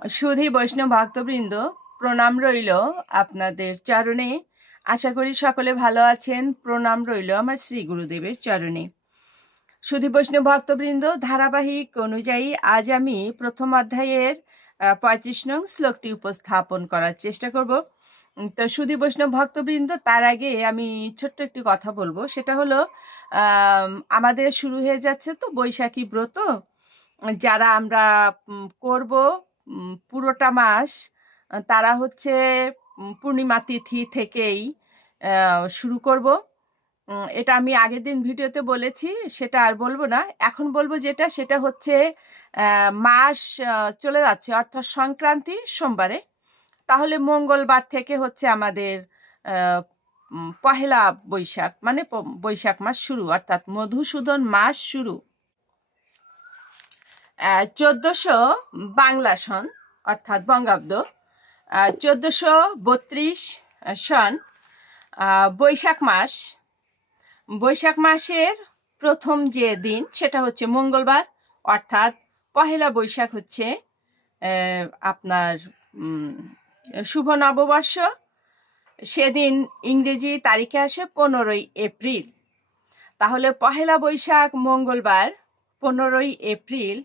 সুধী বৈষ্ণব ভক্তবৃন্দ, প্রণাম রইল আপনাদের চরণে। আশা করি সকলে ভালো আছেন। প্রণাম রইল আমার শ্রী গুরুদেবের চরণে। সুধী বৈষ্ণব ভক্তবৃন্দ, ধারাবাহিক অনুযায়ী আজ আমি প্রথম অধ্যায়ের 35 নং শ্লোকটি উপস্থাপন করার চেষ্টা করব। তো সুধী বৈষ্ণব ভক্তবৃন্দ, তার আগে আমি ছোট্ট একটি কথা বলবো। সেটা হলো আমাদের শুরু হয়ে যাচ্ছে তো বৈশাখী ব্রত, যারা আমরা করব পুরোটা মাস, তারা হচ্ছে পূর্ণিমা তিথি থেকেই শুরু করব। এটা আমি আগের দিন ভিডিওতে বলেছি, সেটা আর বলবো না। এখন বলবো সেটা হচ্ছে মাস চলে যাচ্ছে, অর্থাৎ সংক্রান্তি সোমবারে। তাহলে মঙ্গলবার থেকে হচ্ছে আমাদের পহেলা বৈশাখ, মানে বৈশাখ মাস শুরু, অর্থাৎ মধুসূদন মাস শুরু। 1400 বাংলা সন, অর্থাৎ বঙ্গাব্দ 1432 সন বৈশাখ মাস। বৈশাখ মাসের প্রথম যে দিন সেটা হচ্ছে মঙ্গলবার, অর্থাৎ পহেলা বৈশাখ হচ্ছে আপনার শুভ নববর্ষ। সেদিন ইংরেজি তারিখে আসে 15ই এপ্রিল। তাহলে পহেলা বৈশাখ মঙ্গলবার 15ই এপ্রিল,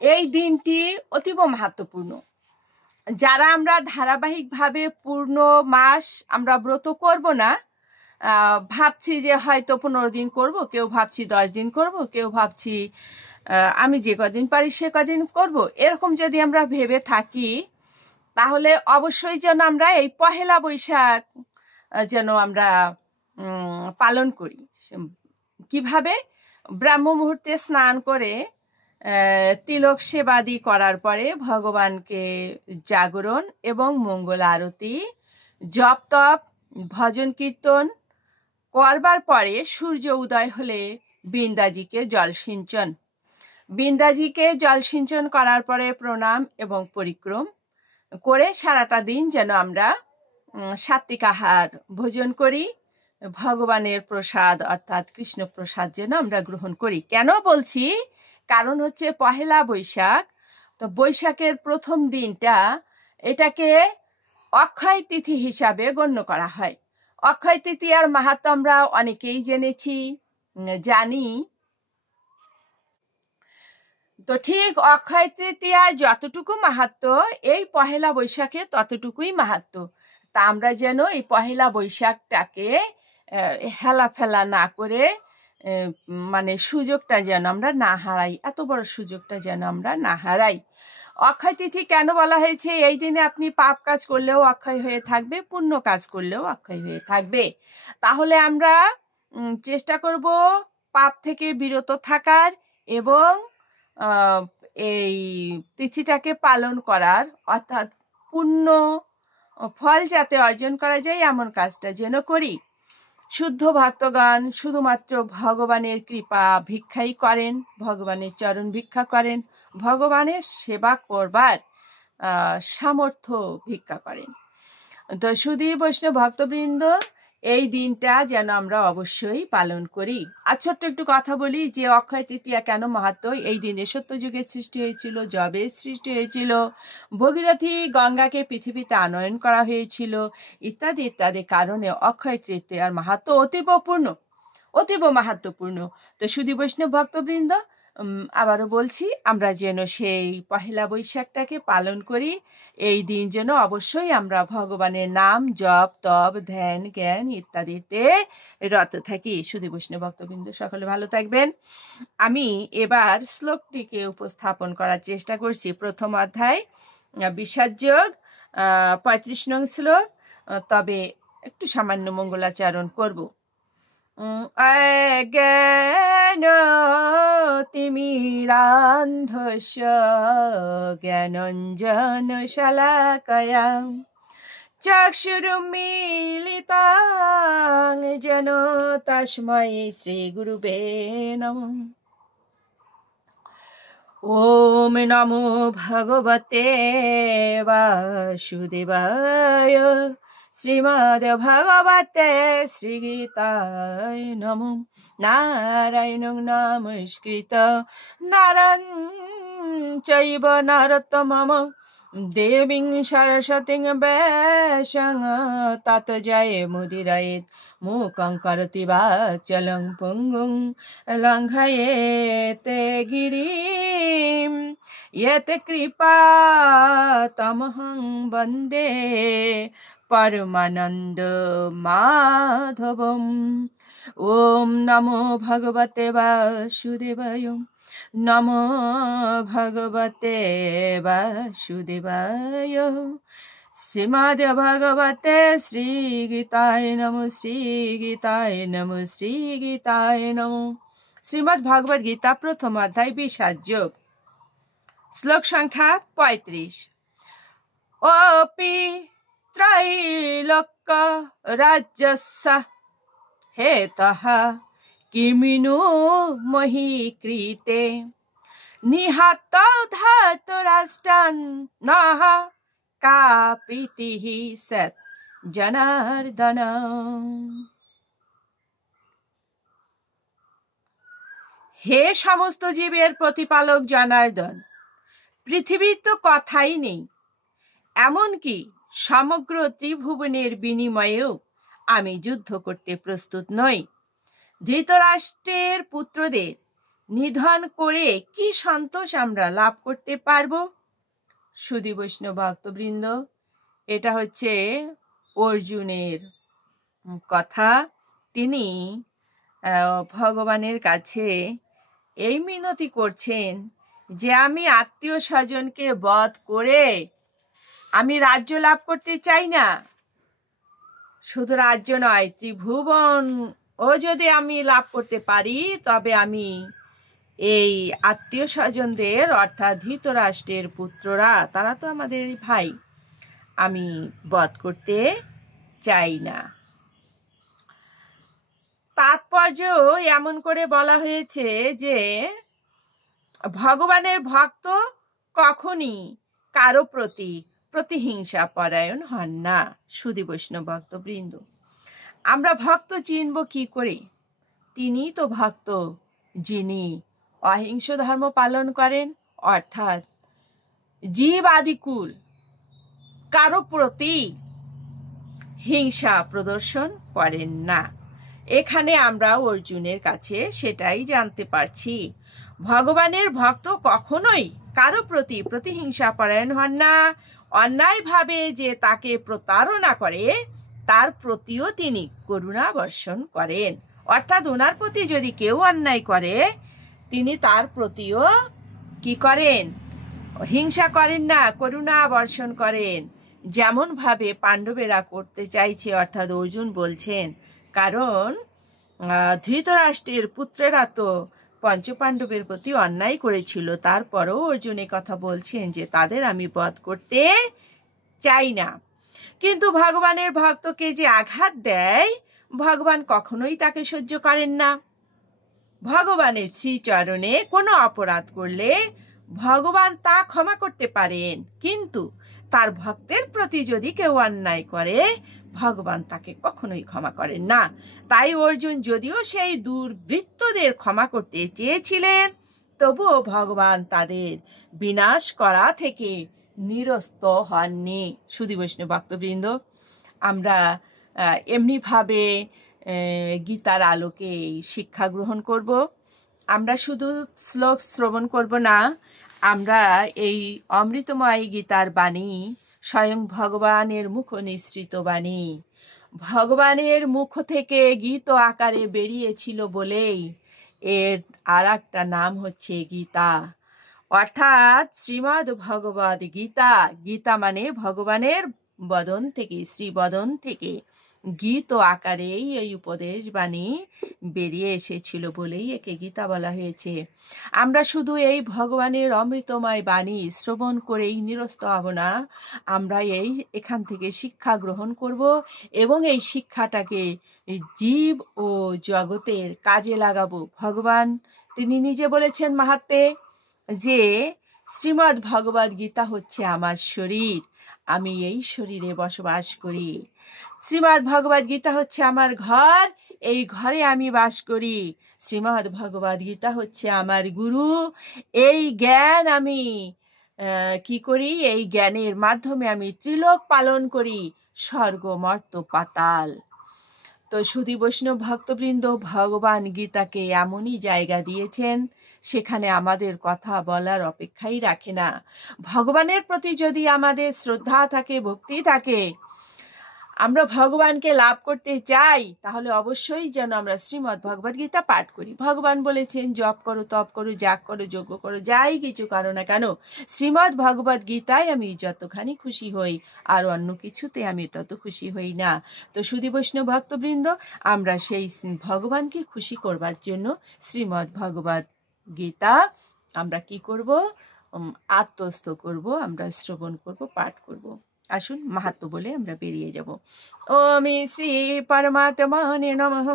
এই দিনটি অতীব মাহাত্ম্যপূর্ণ। যারা আমরা ধারাবাহিকভাবে পূর্ণ মাস আমরা ব্রত করব না, ভাবছি যে হয়তো 15 দিন করব, কেউ ভাবছি 10 দিন করব, কেউ ভাবছি আমি যে কদিন পারি সে কদিন করব, এরকম যদি আমরা ভেবে থাকি, তাহলে অবশ্যই যেন আমরা এই পহেলা বৈশাখ যেন আমরা পালন করি। কিভাবে? ব্রাহ্ম মুহূর্তে স্নান করে তিলক সেবাদি করার পরে ভগবানকে জাগরণ এবং মঙ্গল আরতি, জপ তপ ভজন কীর্তন করবার পরে সূর্য উদয় হলে বৃন্দাজিকে জলসিঞ্চন, বৃন্দাজিকে জলসিঞ্চন করার পরে প্রণাম এবং পরিক্রম করে সারাটা দিন যেন আমরা সাত্বিক আহার ভোজন করি, ভগবানের প্রসাদ অর্থাৎ কৃষ্ণ প্রসাদ যেন আমরা গ্রহণ করি। কেন বলছি? কারণ হচ্ছে পহেলা বৈশাখ। তো বৈশাখের প্রথম দিনটা, এটাকে অক্ষয় তিথি হিসাবে গণ্য করা হয়। অক্ষয় তৃতীয়ার মাহাত্ম্য আমরা অনেকেই জেনেছি, জানি। তো ঠিক অক্ষয় তৃতীয়ার যতটুকু মাহাত্ম্য, এই পহেলা বৈশাখে ততটুকুই মাহাত্ম্য। তা আমরা যেন এই পহেলা বৈশাখটাকে হেলা ফেলা না করে, মানে সুযোগটা যেন আমরা না হারাই, এত বড় সুযোগটা যেন আমরা না হারাই। অক্ষয় তিথি কেন বলা হয়েছে? এই দিনে আপনি পাপ কাজ করলেও অক্ষয় হয়ে থাকবে, পুণ্য কাজ করলেও অক্ষয় হয়ে থাকবে। তাহলে আমরা চেষ্টা করব পাপ থেকে বিরত থাকার এবং এই তিথিটাকে পালন করার, অর্থাৎ পুণ্য ফল যাতে অর্জন করা যায় এমন কাজটা যেন করি। শুদ্ধ ভক্তগণ শুধুমাত্র ভগবানের কৃপা ভিক্ষাই করেন, ভগবানের চরণ ভিক্ষা করেন, ভগবানের সেবা করবার সামর্থ্য ভিক্ষা করেন। তো সুধী বৈষ্ণব ভক্তবৃন্দ, এই দিনটা যেন আমরা অবশ্যই পালন করি। আর ছোট্ট একটু কথা বলি যে অক্ষয় তৃতীয়া কেন মাহাত্ম্য। এই দিনে সত্যযুগের সৃষ্টি হয়েছিল, জবের সৃষ্টি হয়েছিল, ভগীরথী গঙ্গাকে পৃথিবীতে আনয়ন করা হয়েছিল, ইত্যাদি ইত্যাদি কারণে অক্ষয় তৃতীয়ার মাহাত্ম্য অতীব মাহাত্ম্যপূর্ণ। তো সুধী বৈষ্ণব ভক্তবৃন্দ, আবারও বলছি, আমরা যেন সেই পহেলা বৈশাখটাকে পালন করি। এই দিন যেন অবশ্যই আমরা ভগবানের নাম জপ তপ ধ্যান জ্ঞান ইত্যাদিতে রত থাকি। সুধী বৈষ্ণব ভক্তবৃন্দ, সকলে ভালো থাকবেন। আমি এবার শ্লোকটিকে উপস্থাপন করার চেষ্টা করছি। প্রথম অধ্যায় বিষাদযোগ 35 নং শ্লোক, তবে একটু সামান্য মঙ্গলাচরণ করব। জ্ঞান তিমিরান্ধস্য জ্ঞানঞ্জন শলাকয়া চক্ষুরুন্মীলিতাং যেন তস্मै শ্রী গুরুবে নমঃ। ওম নমো ভগবতে বাসুদেবায় শ্রীমদ্ ভগবতে শ্রীগীতায় নমো। নারায়ণং নমস্কৃত নরং চৈব নরোত্তমম দেবীং সরস্বতীং বেশং তত জয় মুদিরয়েৎ মূকং করোতি বাচলং পুঙ্গুং লঙ্ঘয়েতে গিরিম ইয়ত কৃপা তমহং বন্দে পরমানন্দ মাধবম। ওম নমো ভগবতে বাসুদেবায়। নমো ভগবতে বাসুদেবায়। শ্রীমদ্ ভগবতে শ্রীগীতায় নমো, শ্রীগীতায় নমো, শ্রীগীতায় নমো। শ্রীমদ্ ভগবদ গীতা প্রথম অধ্যায় ২০ যোগ, শ্লোক সংখ্যা ৩৫। অপি ত্রৈলোক্য রাজ্যস্য হেতঃ কিমিনো মহি কৃতে নিহত ধৃতরাষ্ট্রং নঃ কা প্রীতিঃ সৎ জনার্দন। হে সমস্ত জীবের প্রতিপালক জনার্দন, পৃথিবীর তো কথাই নেই, এমনকি সমগ্র ত্রিভুবনের বিনিময়েও আমি যুদ্ধ করতে প্রস্তুত নই। ধৃতরাষ্ট্রের পুত্রদের নিধন করে কি সন্তোষ আমরা লাভ করতে পারব? সুধী বৈষ্ণব ভক্তবৃন্দ, এটা হচ্ছে অর্জুনের কথা। তিনি ভগবানের কাছে এই মিনতি করছেন যে আমি আত্মীয় স্বজনকে বধ করে আমি রাজ্য লাভ করতে চাই না। শুধু রাজ্য নয়, ত্রিভুবন ও যদি আমি লাভ করতে পারি, তবে আমি এই আত্মীয় স্বজনদের অর্থাৎ ধৃতরাষ্ট্রের পুত্ররা, তারা তো আমাদের ভাই, আমি বধ করতে চাই না। তাৎপর্য এমন করে বলা হয়েছে যে ভগবানের ভক্ত কখনই কারো প্রতি প্রতিহিংসা পরায়ণ হন না। সুধী বৈষ্ণব ভক্তবৃন্দ, আমরা ভক্ত চিনব কি করে? তিনি তো ভক্ত যিনি অহিংস ধর্ম পালন করেন, অর্থাৎ জীব আদিকুল কারো প্রতি হিংসা প্রদর্শন করেন না। এখানে আমরা অর্জুনের কাছে সেটাই জানতে পারছি। ভগবানের ভক্ত কখনোই কারো প্রতি প্রতিহিংসা পরায়ণ হন না। অন্যায়ভাবে যে তাকে প্রতারণা করে তার প্রতিও তিনি করুণা বর্ষণ করেন। অর্থাৎ ওনার প্রতি যদি কেউ অন্যায় করে, তিনি তার প্রতিও কি করেন? হিংসা করেন না, করুণা বর্ষণ করেন। যেমন ভাবে পাণ্ডবেরা করতে চাইছে, অর্থাৎ অর্জুন বলছেন, কারণ ধৃতরাষ্ট্রের পুত্রেরা তো পঞ্চপাণ্ডবের প্রতি অন্যায় করেছিল, তারপরও অর্জুন কথা বলছেন যে তাদের আমি বধ করতে চাই না। কিন্তু ভগবানের ভক্তকে যে আঘাত দেয়, ভগবান কখনোই তাকে সহ্য করেন না। ভগবানের শ্রীচরণে কোনো অপরাধ করলে ভগবান তা ক্ষমা করতে পারেন, কিন্তু তার ভক্তের প্রতি যদি কেউ অন্যায় করে, ভগবান তাকে কখনোই ক্ষমা করেন না। তাই অর্জুন যদিও সেই দুর্বৃত্তদের ক্ষমা করতে চেয়েছিলেন, তবুও ভগবান তাদের বিনাশ করা থেকে নিরস্ত হননি। সুধী বৈষ্ণব ভক্তবৃন্দ, আমরা এমনিভাবে গীতার আলোকে শিক্ষা গ্রহণ করব। আমরা শুধু শ্লোক শ্রবণ করব না, আমরা এই অমৃতময় গীতার বাণী স্বয়ং ভগবানের মুখ নিঃসৃত বাণী, ভগবানের মুখ থেকে গীত আকারে বেরিয়েছিল বলেই এর আর একটা নাম হচ্ছে গীতা, অর্থাৎ শ্রীমদ্ ভগবদ গীতা। গীতা মানে ভগবানের বদন থেকে, শ্রীবদন থেকে গীত আকারেই এই উপদেশ বাণী বেরিয়ে এসেছিল বলেই একে গীতা বলা হয়েছে। আমরা শুধু এই ভগবানের অমৃতময় বাণী শ্রবণ করেই নিরস্ত হব না, আমরা এখান থেকে শিক্ষা গ্রহণ করব এবং এই শিক্ষাটাকে জীব ও জগতের কাজে লাগাবো। ভগবান তিনি নিজে বলেছেন মাহাত্ম্যে যে শ্রীমদ্ ভগবদ গীতা হচ্ছে আমার শরীর, আমি এই শরীরে বসবাস করি। শ্রীমদ্ ভগবদ গীতা হচ্ছে আমার ঘর, এই ঘরে আমি বাস করি। শ্রীমদ্ ভগবদ গীতা হচ্ছে আমার গুরু, এই জ্ঞান আমি কি করি, এই জ্ঞানের মাধ্যমে আমি ত্রিলোক পালন করি, স্বর্গ মর্ত পাতাল। তো সুধী বৈষ্ণব ভক্তবৃন্দ, ভগবান গীতাকে এমনই জায়গা দিয়েছেন, সেখানে আমাদের কথা বলার অপেক্ষাই রাখে না। ভগবানের প্রতি যদি আমাদের শ্রদ্ধা থাকে, ভক্তি থাকে, আমরা ভগবানকে লাভ করতে চাই, তাহলে অবশ্যই যেন আমরা শ্রীমদ্ ভগবদ গীতা পাঠ করি। ভগবান বলেছেন, জপ করো, তপ করো, যাগ করো, যজ্ঞ করো, যাই কিছু করো না কেন, শ্রীমদ্ ভগবদ গীতায় আমি যতখানি খুশি হই, আর অন্য কিছুতে আমি তত খুশি হই না। তো সুধী বৈষ্ণব ভক্তবৃন্দ, আমরা সেই ভগবানকে খুশি করবার জন্য শ্রীমদ্ ভগবদ গীতা আমরা কি করব, আত্মস্থ করব, আমরা শ্রবণ করব, পাঠ করব। আসুন মাহাত্ম্য বলে আমরা বেরিয়ে যাব। ওম শ্রী পরমাত্মনে নমঃ।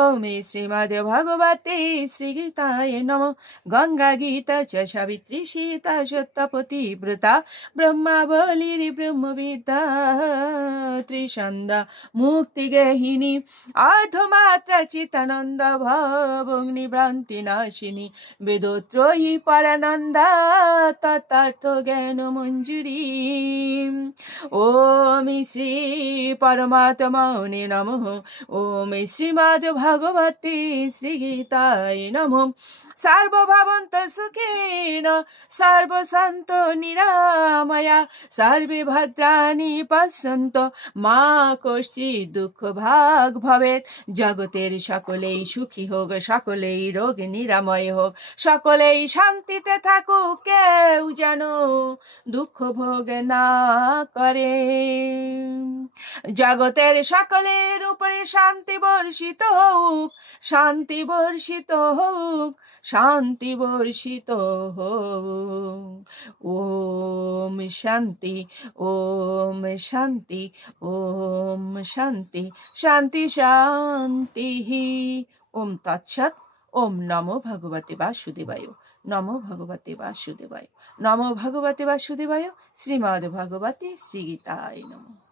ওম শ্রীমদ্ ভগবতে শ্রীগীতায় নমঃ। গঙ্গা গীতা চ সাবিত্রী সীতা সত্যপতিব্রতা ব্রহ্মাবলীর ব্রহ্মবিদ্যা ত্রিসন্ধ্যা মুক্তিগেহিনী অর্ধমাত্রা চিতানন্দ ভবগ্নিভ্রান্তি নাশিনী বেদোত্রয়ী পরানন্দা তথার্থ জ্ঞান মঞ্জুরি। ওম শ্রী পরমাত্মনে নমঃ। ওম শ্রীমদ্ ভগবতে শ্রীগীতায় নমঃ। সর্বভবন্ত সুখেন সর্বসন্ত নিরাময়া সর্বে ভদ্রাণি পশ্যন্তু মা কশ্চিৎ দুঃখ ভাগ ভবেৎ। জগতের সকলেই সুখী হোক, সকলেই রোগ নিরাময় হোক, সকলেই শান্তিতে থাকুক, কেউ যেন দুঃখ ভোগ না করে। জগতের সকলের উপরে শান্তি বর্ষিত হোক, শান্তি বর্ষিত হোক, শান্তি বর্ষিত হোক। ওম শান্তি, ওম শান্তি, ওম শান্তি, শান্তি শান্তি। ওম তৎসৎ। ওম নমো ভগবতে বাসুদেবায়। নমো ভগবতে বাসুদেবায়। নমো ভগবতে বাসুদেবায়। শ্রীমদ্ ভগবতে শ্রীগীতায় নমঃ।